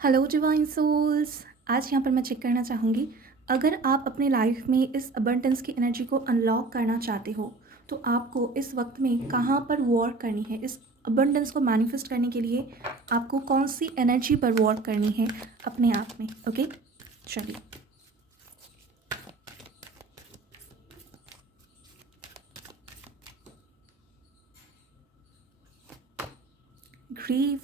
Hello divine souls. आज यहाँ पर मैं चेक करना चाहूँगी, अगर आप अपनी लाइफ में इस अबंडेंस की एनर्जी को अनलॉक करना चाहते हो तो आपको इस वक्त में कहाँ पर वर्क करनी है। इस अबंडेंस को मैनिफेस्ट करने के लिए आपको कौन सी एनर्जी पर वर्क करनी है अपने आप में। ओके, चलिए। Grieve.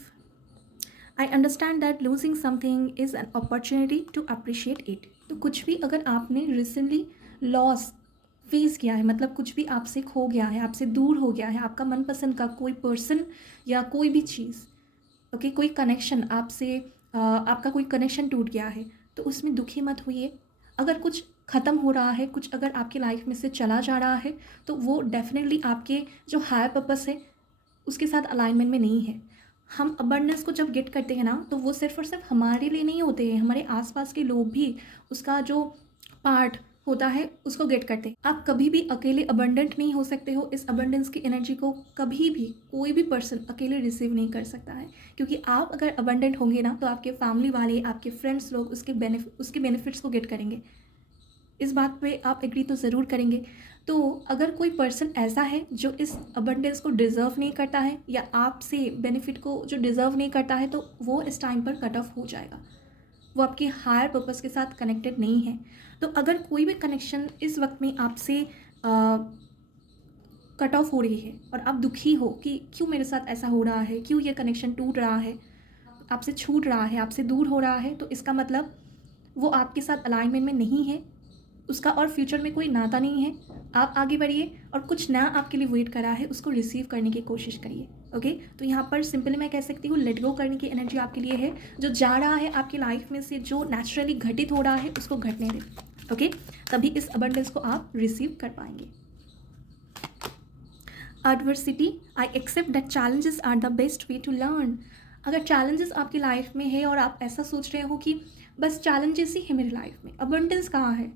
I understand that losing something is an opportunity to appreciate it. तो कुछ भी अगर आपने रिसेंटली लॉस फेस किया है, मतलब कुछ भी आपसे खो गया है, आपसे दूर हो गया है, आपका मनपसंद का कोई पर्सन या कोई भी चीज़, ओके, कोई कनेक्शन आपसे, आपका कोई कनेक्शन टूट गया है, तो उसमें दुखी मत होइए। अगर कुछ ख़त्म हो रहा है, कुछ अगर आपकी लाइफ में से चला जा रहा है, तो वो डेफिनेटली आपके जो हायर पर्पस है उसके साथ अलाइनमेंट में नहीं है। हम अबंडेंस को जब गेट करते हैं ना, तो वो सिर्फ़ और सिर्फ हमारे लिए नहीं होते हैं, हमारे आसपास के लोग भी उसका जो पार्ट होता है उसको गेट करते हैं। आप कभी भी अकेले अबंडेंट नहीं हो सकते हो। इस अबंडेंस की एनर्जी को कभी भी कोई भी पर्सन अकेले रिसीव नहीं कर सकता है, क्योंकि आप अगर अबंडेंट होंगे ना, तो आपके फैमिली वाले, आपके फ्रेंड्स लोग उसके बेनिफिट्स को गेट करेंगे। इस बात पे आप एग्री तो ज़रूर करेंगे। तो अगर कोई पर्सन ऐसा है जो इस अबंडेंस को डिज़र्व नहीं करता है या आपसे बेनिफिट को जो डिज़र्व नहीं करता है, तो वो इस टाइम पर कट ऑफ हो जाएगा। वो आपके हायर पर्पस के साथ कनेक्टेड नहीं है। तो अगर कोई भी कनेक्शन इस वक्त में आपसे कट ऑफ हो रही है और आप दुखी हो कि क्यों मेरे साथ ऐसा हो रहा है, क्यों ये कनेक्शन टूट रहा है, आपसे छूट रहा है, आपसे दूर हो रहा है, तो इसका मतलब वो आपके साथ अलाइनमेंट में नहीं है, उसका और फ्यूचर में कोई नाता नहीं है। आप आगे बढ़िए और कुछ नया आपके लिए वेट करा है, उसको रिसीव करने की कोशिश करिए। ओके, तो यहाँ पर सिंपली मैं कह सकती हूँ, लेट गो करने की एनर्जी आपके लिए है। जो जा रहा है आपकी लाइफ में से, जो नेचुरली घटित हो रहा है, उसको घटने दें। ओके, तभी इस अबंडेंस को आप रिसीव कर पाएंगे। Adversity, I accept that challenges are the best way to learn. अगर चैलेंजेस आपकी लाइफ में है और आप ऐसा सोच रहे हो कि बस चैलेंजेस ही है मेरी लाइफ में, अबंडेंस कहाँ है,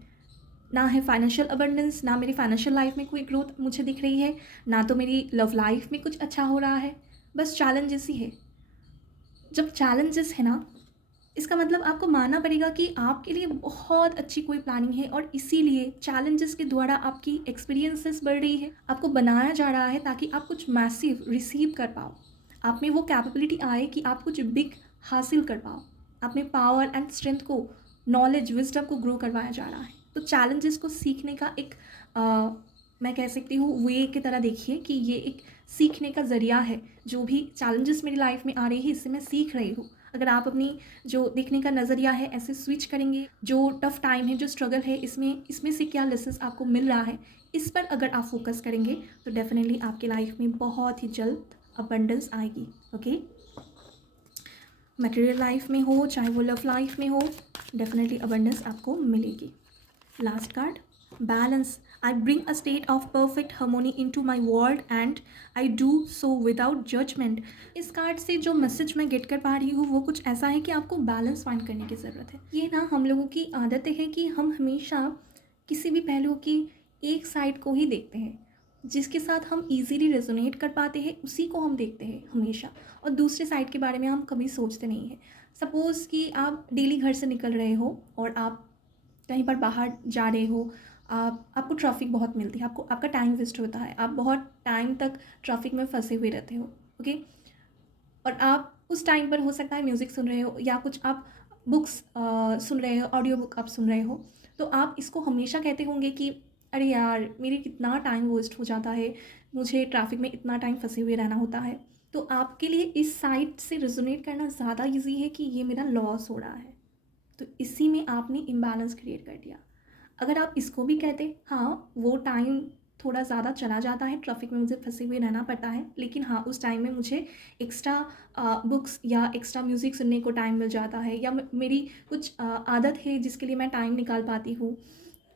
ना है फाइनेंशियल अबंडेंस, ना मेरी फाइनेंशियल लाइफ में कोई ग्रोथ मुझे दिख रही है, ना तो मेरी लव लाइफ में कुछ अच्छा हो रहा है, बस चैलेंजेस ही है। जब चैलेंजेस है ना, इसका मतलब आपको मानना पड़ेगा कि आपके लिए बहुत अच्छी कोई प्लानिंग है और इसीलिए चैलेंजेस के द्वारा आपकी एक्सपीरियंसेस बढ़ रही है, आपको बनाया जा रहा है ताकि आप कुछ मैसिव रिसीव कर पाओ, आप में वो कैपेबिलिटी आए कि आप कुछ बिग हासिल कर पाओ, आप में पावर एंड स्ट्रेंथ को, नॉलेज, विजडम को ग्रो करवाया जा रहा है। तो चैलेंजेस को सीखने का एक मैं कह सकती हूँ वे की तरह देखिए कि ये एक सीखने का ज़रिया है। जो भी चैलेंजेस मेरी लाइफ में आ रही है, इससे मैं सीख रही हूँ। अगर आप अपनी जो देखने का नज़रिया है ऐसे स्विच करेंगे, जो टफ़ टाइम है, जो स्ट्रगल है, इसमें इसमें से क्या लेसन्स आपको मिल रहा है, इस पर अगर आप फोकस करेंगे, तो डेफिनेटली आपकी लाइफ में बहुत ही जल्द अबंडेंस आएगी। ओके, मटेरियल लाइफ में हो चाहे वो लव लाइफ में हो, डेफिनेटली अबंडेंस आपको मिलेगी। Last card, balance, I bring a state of perfect harmony into my world and I do so without judgment. इस कार्ड से जो मैसेज मैं गेट कर पा रही हूँ वो कुछ ऐसा है कि आपको बैलेंस फाइंड करने की ज़रूरत है। ये ना हम लोगों की आदत है कि हम हमेशा किसी भी पहलू की एक साइड को ही देखते हैं, जिसके साथ हम इजीली रेजोनेट कर पाते हैं उसी को हम देखते हैं हमेशा, और दूसरे साइड के बारे में हम कभी सोचते नहीं हैं। सपोज़ कि आप डेली घर से निकल रहे हो और आप कहीं पर बाहर जा रहे हो, आपको ट्रैफिक बहुत मिलती है, आपको आपका टाइम वेस्ट होता है, आप बहुत टाइम तक ट्रैफिक में फंसे हुए रहते हो। ओके, और आप उस टाइम पर हो सकता है म्यूज़िक सुन रहे हो या कुछ आप बुक्स सुन रहे हो, ऑडियो बुक आप सुन रहे हो, तो आप इसको हमेशा कहते होंगे कि अरे यार मेरी कितना टाइम वेस्ट हो जाता है, मुझे ट्रैफिक में इतना टाइम फंसे हुए रहना होता है। तो आपके लिए इस साइड से रिजोनेट करना ज़्यादा ईजी है कि ये मेरा लॉस हो रहा है, तो इसी में आपने इम्बैलेंस क्रिएट कर दिया। अगर आप इसको भी कहते, हाँ वो टाइम थोड़ा ज़्यादा चला जाता है, ट्रैफिक में मुझे फंसे हुए रहना पड़ता है, लेकिन हाँ उस टाइम में मुझे एक्स्ट्रा बुक्स या एक्स्ट्रा म्यूज़िक सुनने को टाइम मिल जाता है, या मेरी कुछ आदत है जिसके लिए मैं टाइम निकाल पाती हूँ,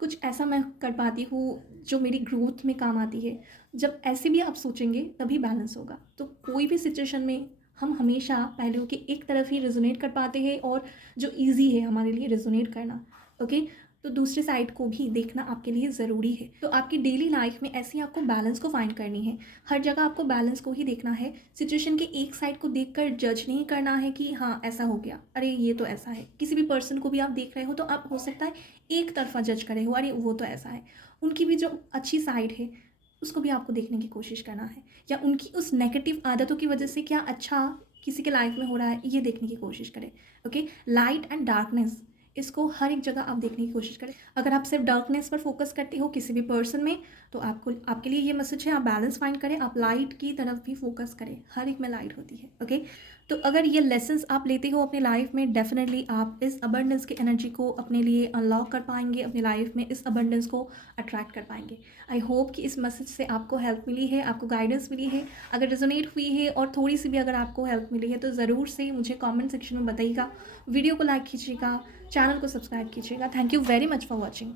कुछ ऐसा मैं कर पाती हूँ जो मेरी ग्रोथ में काम आती है। जब ऐसे भी आप सोचेंगे तभी बैलेंस होगा। तो कोई भी सिचुएशन में हम हमेशा पहलू के एक तरफ ही रेजोनेट कर पाते हैं, और जो ईजी है हमारे लिए रेजोनेट करना। ओके, तो दूसरे साइड को भी देखना आपके लिए ज़रूरी है। तो आपकी डेली लाइफ में ऐसे ही आपको बैलेंस को फाइंड करनी है। हर जगह आपको बैलेंस को ही देखना है। सिचुएशन के एक साइड को देखकर जज नहीं करना है कि हाँ ऐसा हो गया, अरे ये तो ऐसा है। किसी भी पर्सन को भी आप देख रहे हो तो आप हो सकता है एक तरफा जज करे हो, अरे वो तो ऐसा है। उनकी भी जो अच्छी साइड है उसको भी आपको देखने की कोशिश करना है, या उनकी उस नेगेटिव आदतों की वजह से क्या अच्छा किसी के लाइफ में हो रहा है ये देखने की कोशिश करें। ओके, लाइट एंड डार्कनेस, इसको हर एक जगह आप देखने की कोशिश करें। अगर आप सिर्फ डार्कनेस पर फोकस करते हो किसी भी पर्सन में, तो आपको आपके लिए ये मैसेज है, आप बैलेंस फाइंड करें, आप लाइट की तरफ भी फोकस करें। हर एक में लाइट होती है। ओके, तो अगर ये लेसन्स आप लेते हो अपनी लाइफ में, डेफिनेटली आप इस अबंडेंस की एनर्जी को अपने लिए अनलॉक कर पाएंगे, अपनी लाइफ में इस अबंडेंस को अट्रैक्ट कर पाएंगे। आई होप कि इस मैसेज से आपको हेल्प मिली है, आपको गाइडेंस मिली है। अगर रेजोनेट हुई है और थोड़ी सी भी अगर आपको हेल्प मिली है तो ज़रूर से मुझे कमेंट सेक्शन में बताइएगा। वीडियो को लाइक कीजिएगा, चैनल को सब्सक्राइब कीजिएगा। Thank you very much for watching.